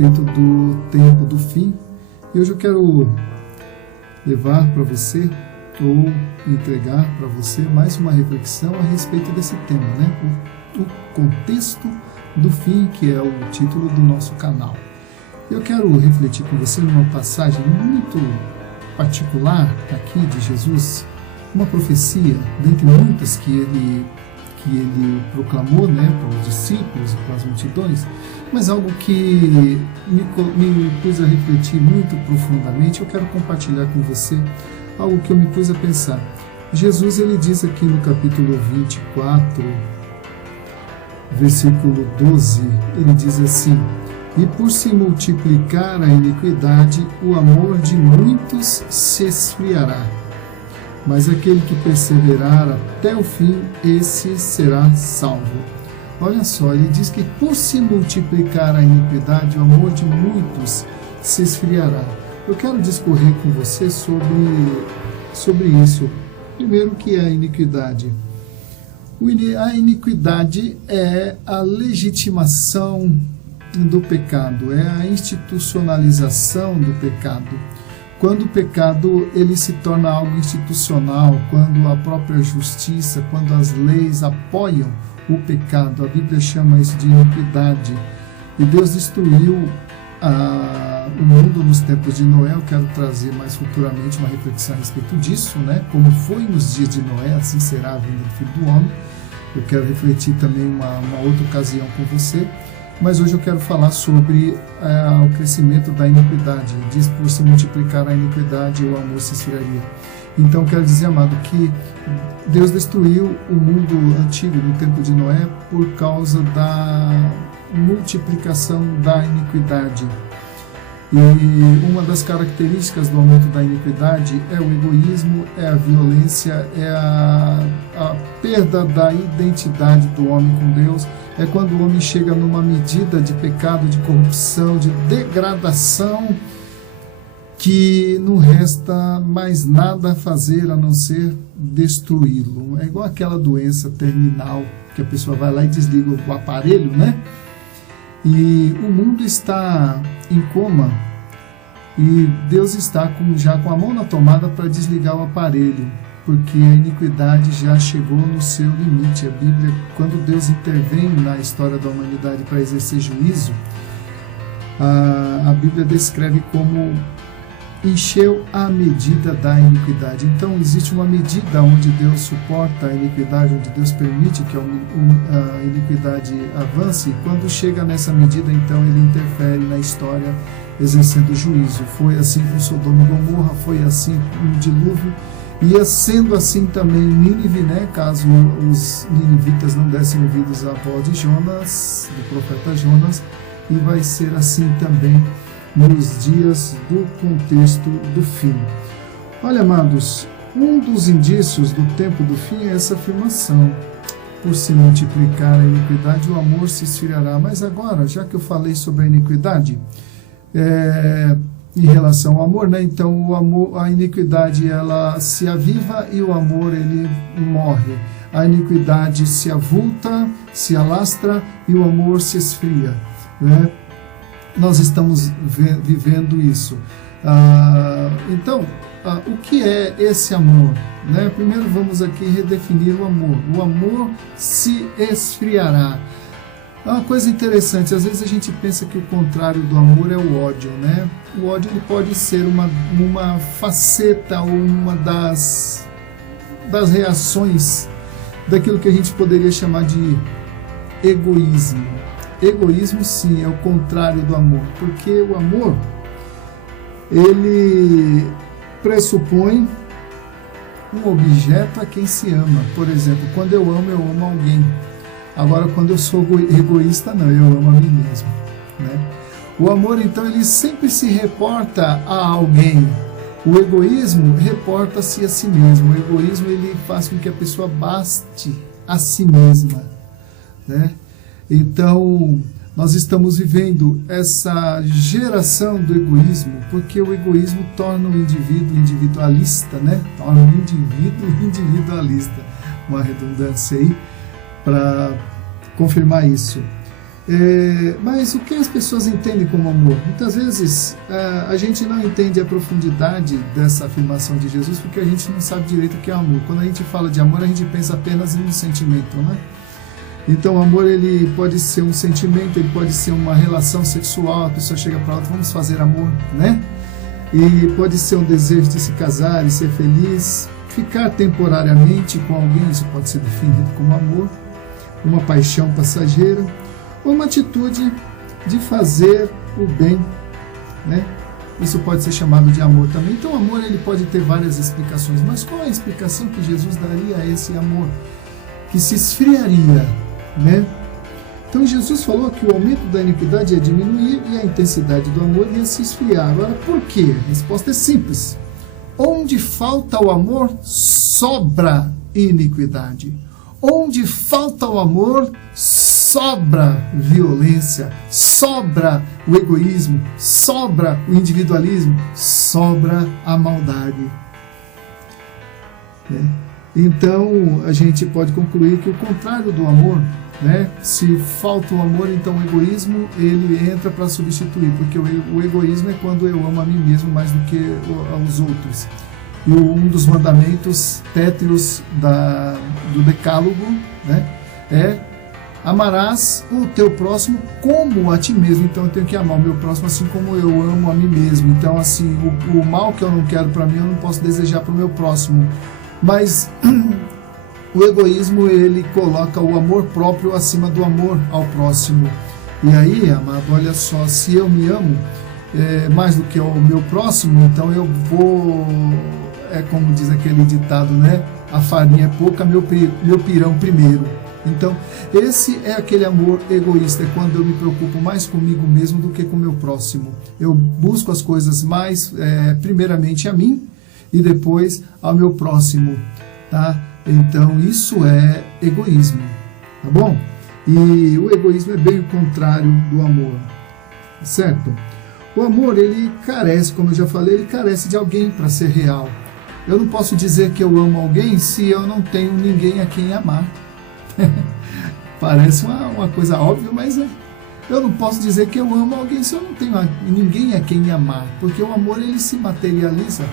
respeito do tempo do fim. E hoje eu quero levar para você, ou entregar para você, mais uma reflexão a respeito desse tema, né? O contexto do fim, que é o título do nosso canal. Eu quero refletir com você numa passagem muito particular aqui de Jesus, uma profecia, dentre muitas que ele proclamou, né, para os discípulos e para as multidões, mas algo que me pôs a refletir muito profundamente. Eu quero compartilhar com você algo que eu me pus a pensar. Jesus, ele diz aqui no capítulo 24, versículo 12, ele diz assim: e por se multiplicar a iniquidade, o amor de muitos se esfriará. Mas aquele que perseverar até o fim, esse será salvo. Olha só, ele diz que por se multiplicar a iniquidade, o amor de muitos se esfriará. Eu quero discorrer com você sobre isso. Primeiro, o que é a iniquidade? A iniquidade é a legitimação do pecado, é a institucionalização do pecado. Quando o pecado ele se torna algo institucional, quando a própria justiça, quando as leis apoiam o pecado, a Bíblia chama isso de iniquidade. E Deus destruiu o mundo nos tempos de Noé. Eu quero trazer mais futuramente uma reflexão a respeito disso, né? Como foi nos dias de Noé, assim será a vinda do Filho do Homem. Eu quero refletir também uma outra ocasião com você. Mas hoje eu quero falar sobre o crescimento da iniquidade. Diz: por se multiplicar a iniquidade, o amor se esfriaria. Então, quero dizer, amado, que Deus destruiu o mundo antigo, no tempo de Noé, por causa da multiplicação da iniquidade. E uma das características do aumento da iniquidade é o egoísmo, é a violência, é a perda da identidade do homem com Deus. É quando o homem chega numa medida de pecado, de corrupção, de degradação, que não resta mais nada a fazer a não ser destruí-lo. É igual aquela doença terminal que a pessoa vai lá e desliga o aparelho, né? E o mundo está em coma e Deus está já com a mão na tomada para desligar o aparelho, porque a iniquidade já chegou no seu limite. A Bíblia, quando Deus intervém na história da humanidade para exercer juízo, a Bíblia descreve como encheu a medida da iniquidade. Então existe uma medida onde Deus suporta a iniquidade, onde Deus permite que a iniquidade avance. E quando chega nessa medida, então ele interfere na história, exercendo juízo. Foi assim com Sodoma e Gomorra, foi assim com o dilúvio, e sendo assim também Nínive, né? Caso os ninivitas não dessem ouvidos à voz de Jonas, do profeta Jonas, e vai ser assim também nos dias do contexto do fim. Olha, amados, um dos indícios do tempo do fim é essa afirmação: por se multiplicar a iniquidade, o amor se esfriará. Mas agora, já que eu falei sobre a iniquidade, em relação ao amor, né? Então o amor, a iniquidade, ela se aviva e o amor, ele morre. A iniquidade se avulta, se alastra e o amor se esfria, né? Nós estamos vivendo isso. Então, o que é esse amor? Né? Primeiro vamos aqui redefinir o amor. O amor se esfriará. É uma coisa interessante, às vezes a gente pensa que o contrário do amor é o ódio, né? O ódio, ele pode ser uma faceta ou uma das reações daquilo que a gente poderia chamar de egoísmo. Egoísmo, sim, é o contrário do amor, porque o amor, ele pressupõe um objeto a quem se ama. Por exemplo, quando eu amo alguém. Agora, quando eu sou egoísta, não, eu amo a mim mesmo, né? O amor, então, ele sempre se reporta a alguém. O egoísmo reporta-se a si mesmo. O egoísmo, ele faz com que a pessoa baste a si mesma, né? Então, nós estamos vivendo essa geração do egoísmo, porque o egoísmo torna o indivíduo individualista, né? Torna o indivíduo individualista. Uma redundância aí para confirmar isso. Mas o que as pessoas entendem como amor? Muitas vezes a gente não entende a profundidade dessa afirmação de Jesus porque a gente não sabe direito o que é amor. Quando a gente fala de amor, a gente pensa apenas em um sentimento, né? Então o amor, ele pode ser um sentimento, ele pode ser uma relação sexual, a pessoa chega para outra, vamos fazer amor, né? E pode ser um desejo de se casar e ser feliz, ficar temporariamente com alguém, isso pode ser definido como amor, uma paixão passageira, ou uma atitude de fazer o bem, né? Isso pode ser chamado de amor também. Então o amor, ele pode ter várias explicações, mas qual é a explicação que Jesus daria a esse amor que se esfriaria, né? Então Jesus falou que o aumento da iniquidade ia diminuir e a intensidade do amor ia se esfriar. Agora, por quê? A resposta é simples. Onde falta o amor, sobra iniquidade. Onde falta o amor, sobra violência, sobra o egoísmo, sobra o individualismo, sobra a maldade. Então, a gente pode concluir que o contrário do amor, né? Se falta o amor, então o egoísmo, ele entra para substituir, porque o egoísmo é quando eu amo a mim mesmo mais do que aos outros. E um dos mandamentos tétrios do decálogo, né, é: amarás o teu próximo como a ti mesmo. Então eu tenho que amar o meu próximo assim como eu amo a mim mesmo. Então, assim, o mal que eu não quero para mim, eu não posso desejar para o meu próximo. Mas o egoísmo, ele coloca o amor próprio acima do amor ao próximo. E aí, amado, olha só, se eu me amo mais do que o meu próximo, então eu vou, como diz aquele ditado, né? A farinha é pouca, meu pirão primeiro. Então, esse é aquele amor egoísta, é quando eu me preocupo mais comigo mesmo do que com o meu próximo. Eu busco as coisas mais, primeiramente a mim, e depois ao meu próximo, tá? Então isso é egoísmo, tá bom? E o egoísmo é bem o contrário do amor, certo? O amor, ele carece, como eu já falei, ele carece de alguém para ser real. Eu não posso dizer que eu amo alguém se eu não tenho ninguém a quem amar. Parece uma coisa óbvia, mas eu não posso dizer que eu amo alguém se eu não tenho ninguém a quem amar, porque o amor, ele se materializa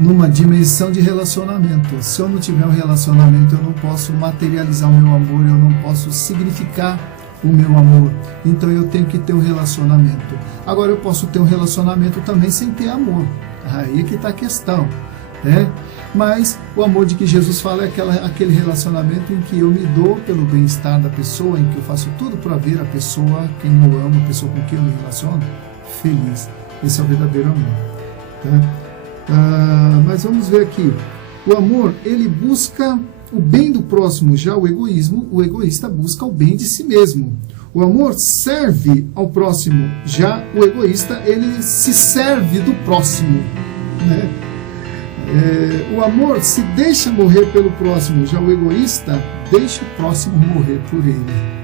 numa dimensão de relacionamento. Se eu não tiver um relacionamento, eu não posso materializar o meu amor, eu não posso significar o meu amor. Então eu tenho que ter um relacionamento. Agora eu posso ter um relacionamento também sem ter amor. Aí é que está a questão, né? Mas o amor de que Jesus fala é aquele relacionamento em que eu me dou pelo bem-estar da pessoa, em que eu faço tudo para ver a pessoa, quem eu amo, a pessoa com quem eu me relaciono, feliz. Esse é o verdadeiro amor, tá? Mas vamos ver aqui. O amor, ele busca o bem do próximo. Já o egoísta busca o bem de si mesmo. O amor serve ao próximo. Já o egoísta, ele se serve do próximo, né? O amor se deixa morrer pelo próximo. Já o egoísta deixa o próximo morrer por ele.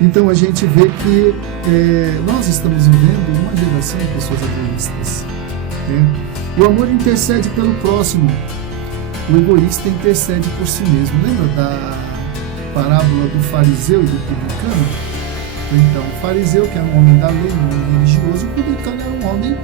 Então a gente vê que nós estamos vivendo uma geração de pessoas egoístas. O amor intercede pelo próximo, o egoísta intercede por si mesmo. Lembra da parábola do fariseu e do publicano? Então, o fariseu, que era um homem da lei, um homem religioso, o publicano era um homem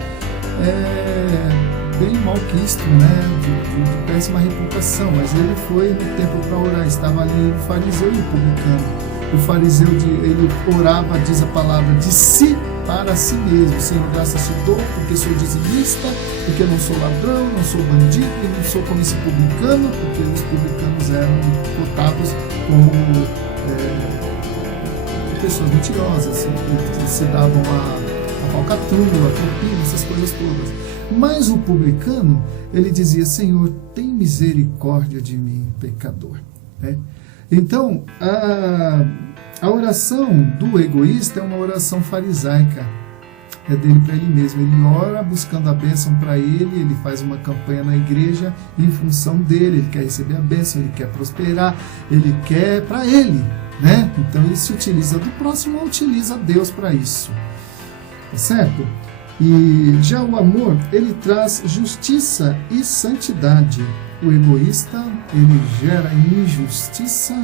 bem malquisto, né? de péssima reputação, mas ele foi no templo para orar. Estava ali o fariseu e o publicano. O fariseu, ele orava, diz a palavra, de si para si mesmo. Senhor, graças te dou, porque sou dizimista, porque não sou ladrão, não sou bandido, e não sou como esse publicano, porque os publicanos eram cotados como pessoas mentirosas, que se davam a falcatrua, a propina, essas coisas todas. Mas o publicano, ele dizia: Senhor, tem misericórdia de mim, pecador. Então, a oração do egoísta é uma oração farisaica, é dele para ele mesmo. Ele ora buscando a bênção para ele faz uma campanha na igreja em função dele, ele quer receber a bênção, ele quer prosperar, ele quer para ele, né? Então ele se utiliza do próximo, utiliza Deus para isso, tá certo? E já o amor, ele traz justiça e santidade. O egoísta, ele gera injustiça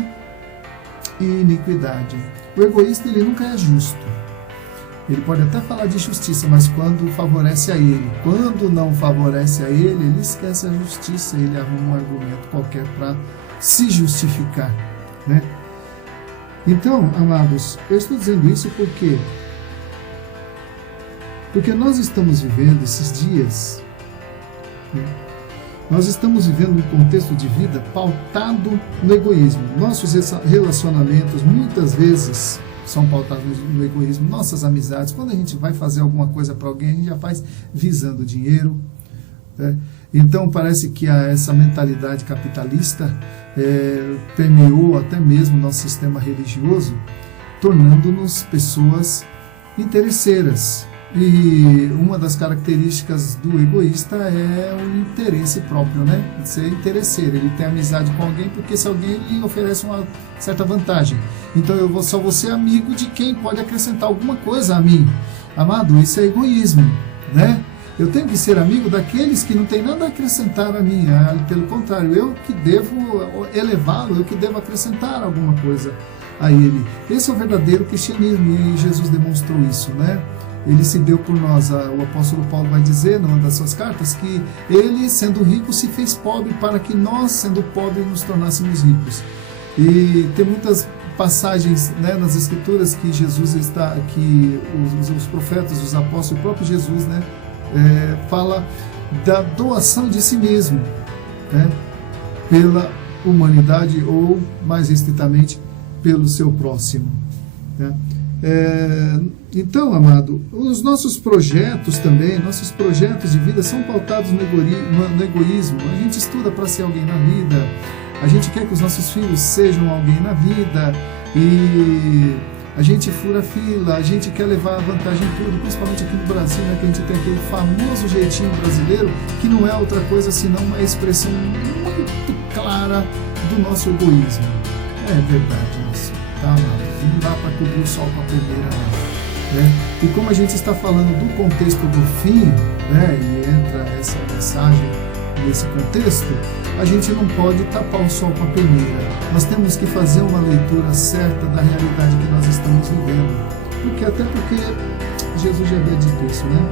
e iniquidade. O egoísta, ele nunca é justo. Ele pode até falar de justiça, mas quando favorece a ele. Quando não favorece a ele, ele esquece a justiça, ele arruma um argumento qualquer para se justificar, né? Então, amados, eu estou dizendo isso porque nós estamos vivendo esses dias, né? Nós estamos vivendo um contexto de vida pautado no egoísmo. Nossos relacionamentos, muitas vezes, são pautados no egoísmo. Nossas amizades, quando a gente vai fazer alguma coisa para alguém, a gente já faz visando dinheiro, né? Então parece que essa mentalidade capitalista permeou até mesmo o nosso sistema religioso, tornando-nos pessoas interesseiras. E uma das características do egoísta é o interesse próprio, né? Ser interesseiro. Ele tem amizade com alguém porque se alguém lhe oferece uma certa vantagem. Então eu só vou ser amigo de quem pode acrescentar alguma coisa a mim. Amado, isso é egoísmo, né? Eu tenho que ser amigo daqueles que não têm nada a acrescentar a mim. Pelo contrário, eu que devo elevá-lo, eu que devo acrescentar alguma coisa a ele. Esse é o verdadeiro cristianismo e Jesus demonstrou isso, né? Ele se deu por nós. O apóstolo Paulo vai dizer, numa das suas cartas, que ele, sendo rico, se fez pobre para que nós, sendo pobres, nos tornássemos ricos. E tem muitas passagens, né, nas Escrituras que Jesus está, que os profetas, os apóstolos, o próprio Jesus, né, fala da doação de si mesmo, né, pela humanidade ou, mais estritamente, pelo seu próximo, né? Então, amado, os nossos projetos também, nossos projetos de vida são pautados no egoísmo. A gente estuda para ser alguém na vida, a gente quer que os nossos filhos sejam alguém na vida e a gente fura fila, a gente quer levar a vantagem em tudo, principalmente aqui no Brasil, né, que a gente tem aquele famoso jeitinho brasileiro que não é outra coisa senão uma expressão muito clara do nosso egoísmo. É verdade isso, tá, amado? Não dá para cobrir o sol com a peneira, né? E como a gente está falando do contexto do fim, né, e entra essa mensagem nesse contexto, a gente não pode tapar o sol com a peneira. Nós temos que fazer uma leitura certa da realidade que nós estamos vivendo. Até porque Jesus já havia dito isso, né?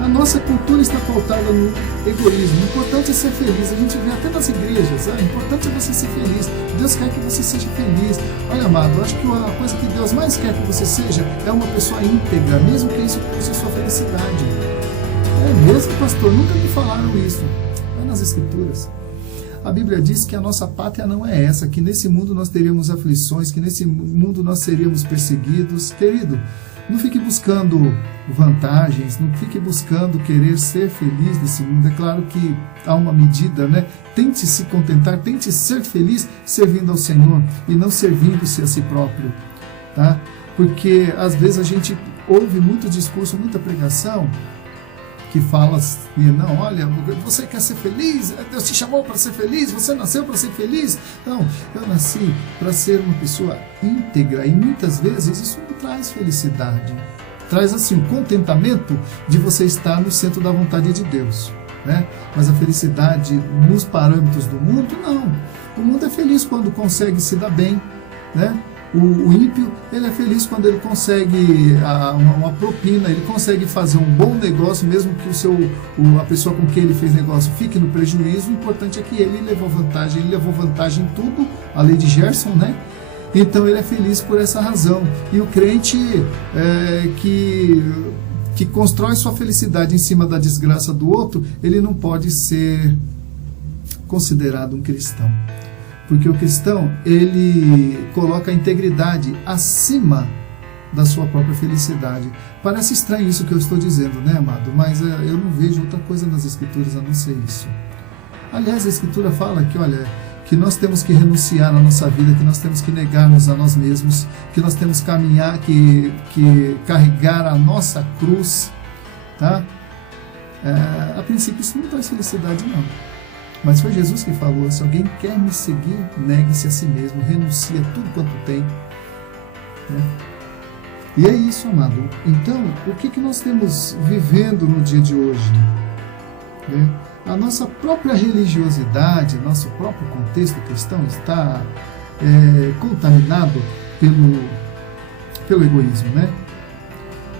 A nossa cultura está pautada no egoísmo. O importante é ser feliz. A gente vê até nas igrejas. O importante é você ser feliz. Deus quer que você seja feliz. Olha, amado, eu acho que a coisa que Deus mais quer que você seja é uma pessoa íntegra, mesmo que isso custe a sua felicidade. É mesmo, pastor? Nunca me falaram isso. Vai nas Escrituras. A Bíblia diz que a nossa pátria não é essa, que nesse mundo nós teríamos aflições, que nesse mundo nós seríamos perseguidos. Querido, não fique buscando vantagens, não fique buscando querer ser feliz nesse mundo. É claro que há uma medida, né? Tente se contentar, tente ser feliz servindo ao Senhor e não servindo-se a si próprio, tá? Porque às vezes a gente ouve muito discurso, muita pregação que fala assim, não, olha, você quer ser feliz? Deus te chamou para ser feliz? Você nasceu para ser feliz? Não, eu nasci para ser uma pessoa íntegra e muitas vezes isso não traz felicidade. Traz assim o contentamento de você estar no centro da vontade de Deus, né? Mas a felicidade nos parâmetros do mundo, não. O mundo é feliz quando consegue se dar bem, né? O ímpio, ele é feliz quando ele consegue uma propina, ele consegue fazer um bom negócio, mesmo que a pessoa com quem ele fez negócio fique no prejuízo. O importante é que ele levou vantagem em tudo, a lei de Gerson, né? Então ele é feliz por essa razão. E o crente que constrói sua felicidade em cima da desgraça do outro, ele não pode ser considerado um cristão. Porque o cristão, ele coloca a integridade acima da sua própria felicidade. Parece estranho isso que eu estou dizendo, né, amado? Mas eu não vejo outra coisa nas Escrituras a não ser isso. Aliás, a Escritura fala que, olha, que nós temos que renunciar à nossa vida, que nós temos que negar-nos a nós mesmos, que nós temos que caminhar, que carregar a nossa cruz, tá? A princípio isso não traz felicidade, não. Mas foi Jesus que falou, se alguém quer me seguir, negue-se a si mesmo, renuncie a tudo quanto tem, né? E é isso, amado. Então, o que nós temos vivendo no dia de hoje, né? A nossa própria religiosidade, nosso próprio contexto cristão está contaminado pelo egoísmo, né?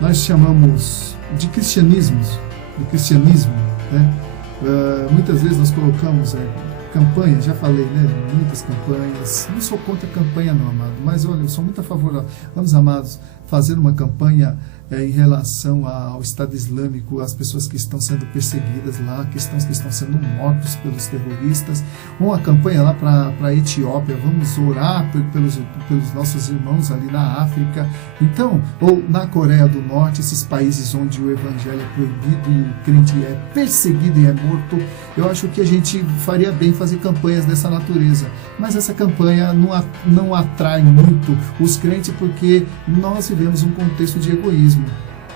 Nós chamamos de cristianismo, né? Muitas vezes nós colocamos campanhas, já falei, né? Muitas campanhas. Não sou contra a campanha não, amado, mas olha, eu sou muito a favor. Vamos, amados, fazer uma campanha em relação ao Estado Islâmico, as pessoas que estão sendo perseguidas lá, cristãos que estão sendo mortos pelos terroristas, uma campanha lá para a Etiópia, vamos orar pelos nossos irmãos ali na África, então, ou na Coreia do Norte, esses países onde o evangelho é proibido e o crente é perseguido e é morto. Eu acho que a gente faria bem fazer campanhas dessa natureza, mas essa campanha não atrai muito os crentes, porque nós vivemos um contexto de egoísmo,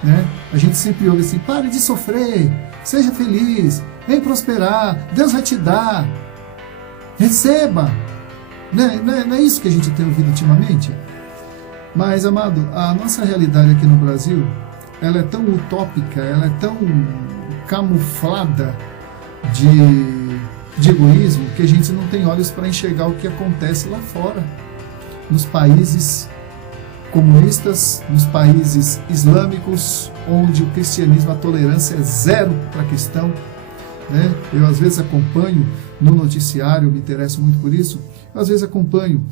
né? A gente sempre ouve assim: pare de sofrer, seja feliz, vem prosperar, Deus vai te dar, receba, né? Não é isso que a gente tem ouvido ultimamente? Mas, amado, a nossa realidade aqui no Brasil, ela é tão utópica, ela é tão camuflada de egoísmo, que a gente não tem olhos para enxergar o que acontece lá fora, nos países comunistas, nos países islâmicos, onde o cristianismo, a tolerância é zero para a questão, né? Eu às vezes acompanho no noticiário, me interesso muito por isso, eu às vezes acompanho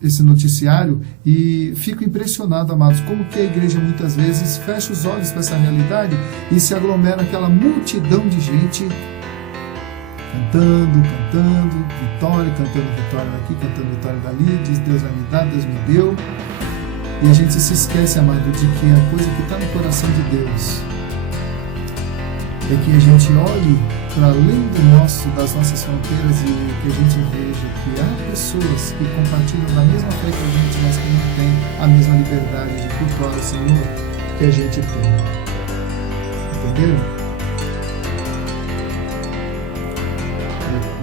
esse noticiário e fico impressionado, amados, como que a igreja muitas vezes fecha os olhos para essa realidade e se aglomera aquela multidão de gente cantando vitória, cantando vitória daqui, cantando vitória dali, diz Deus vai me dar, Deus me deu. E a gente se esquece, amado, de que a coisa que está no coração de Deus é que a gente olhe para além das nossas fronteiras e que a gente veja que há pessoas que compartilham da mesma fé que a gente, mas que não tem a mesma liberdade de cultuar o Senhor que a gente tem. Entenderam?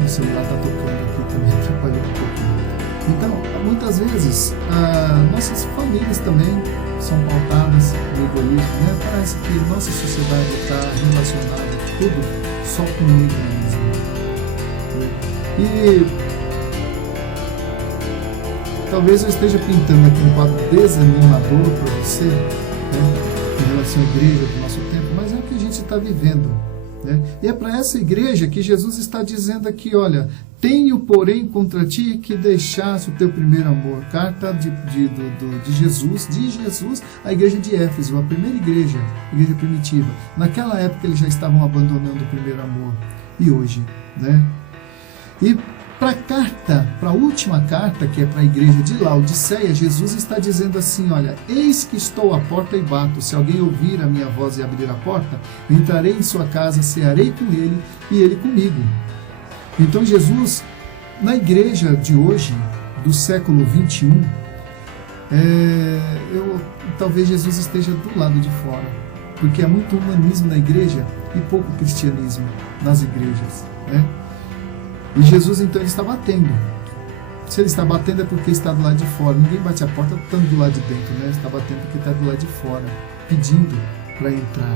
O celular está tocando aqui também, atrapalhou um pouquinho. Então, muitas vezes, nossas famílias também são pautadas no egoísmo, né? Parece que nossa sociedade está relacionada tudo só com o egoísmo, né? E talvez eu esteja pintando aqui um quadro desanimador para você, né? Em relação à igreja do nosso tempo, mas é o que a gente está vivendo, né? E é para essa igreja que Jesus está dizendo aqui: olha, tenho, porém, contra ti que deixasse o teu primeiro amor. Carta de Jesus, à igreja de Éfeso, a primeira igreja, a igreja primitiva. Naquela época eles já estavam abandonando o primeiro amor. E hoje, né? E para a última carta, que é para a igreja de Laodiceia, Jesus está dizendo assim: olha, eis que estou à porta e bato. Se alguém ouvir a minha voz e abrir a porta, entrarei em sua casa, cearei com ele e ele comigo. Então Jesus, na igreja de hoje, do século 21, talvez Jesus esteja do lado de fora, porque há muito humanismo na igreja e pouco cristianismo nas igrejas, né? E Jesus, então, ele está batendo. Se ele está batendo é porque está do lado de fora. Ninguém bate a porta estando do lado de dentro, né? Ele está batendo porque está do lado de fora, pedindo para entrar,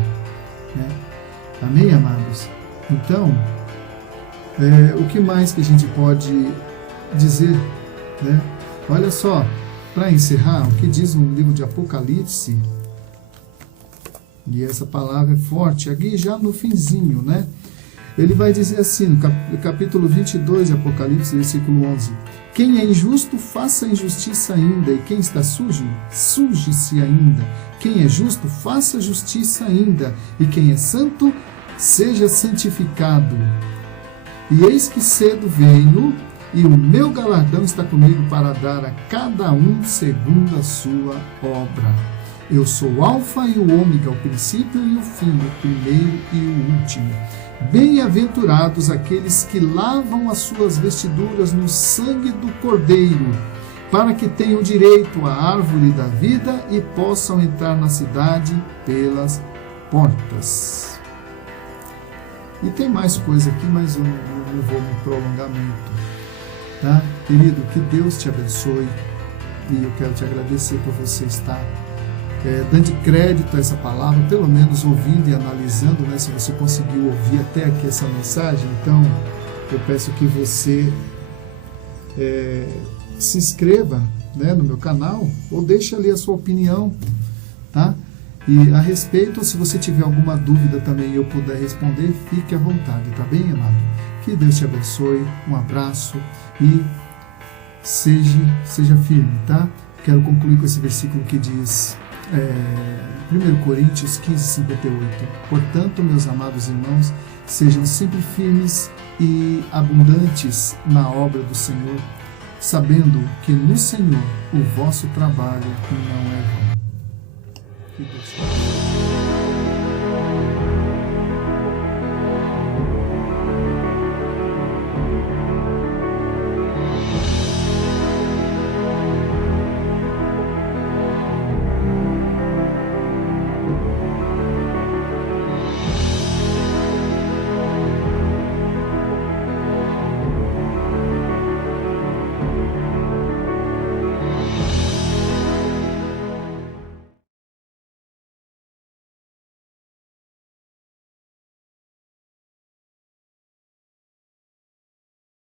né? Amém, amados? Então, o que mais que a gente pode dizer, né? Olha só, para encerrar, o que diz no livro de Apocalipse, e essa palavra é forte, aqui já no finzinho, né? Ele vai dizer assim, no capítulo 22 de Apocalipse, versículo 11: quem é injusto, faça injustiça ainda, e quem está sujo, suje-se ainda. Quem é justo, faça justiça ainda, e quem é santo, seja santificado. E eis que cedo venho, e o meu galardão está comigo para dar a cada um segundo a sua obra. Eu sou o Alfa e o Ômega, o princípio e o fim, o primeiro e o último. Bem-aventurados aqueles que lavam as suas vestiduras no sangue do Cordeiro, para que tenham direito à árvore da vida e possam entrar na cidade pelas portas. E tem mais coisa aqui, mas eu não vou me prolongar muito, tá? Querido, que Deus te abençoe, e eu quero te agradecer por você estar dando crédito a essa palavra, pelo menos ouvindo e analisando, né? Se você conseguiu ouvir até aqui essa mensagem, então eu peço que você se inscreva, né, no meu canal, ou deixe ali a sua opinião, tá? E a respeito, se você tiver alguma dúvida também e eu puder responder, fique à vontade, tá bem, amado? Que Deus te abençoe, um abraço e seja firme, tá? Quero concluir com esse versículo que diz, 1 Coríntios 15, 58. Portanto, meus amados irmãos, sejam sempre firmes e abundantes na obra do Senhor, sabendo que no Senhor o vosso trabalho não é vão. Que Deus te abençoe.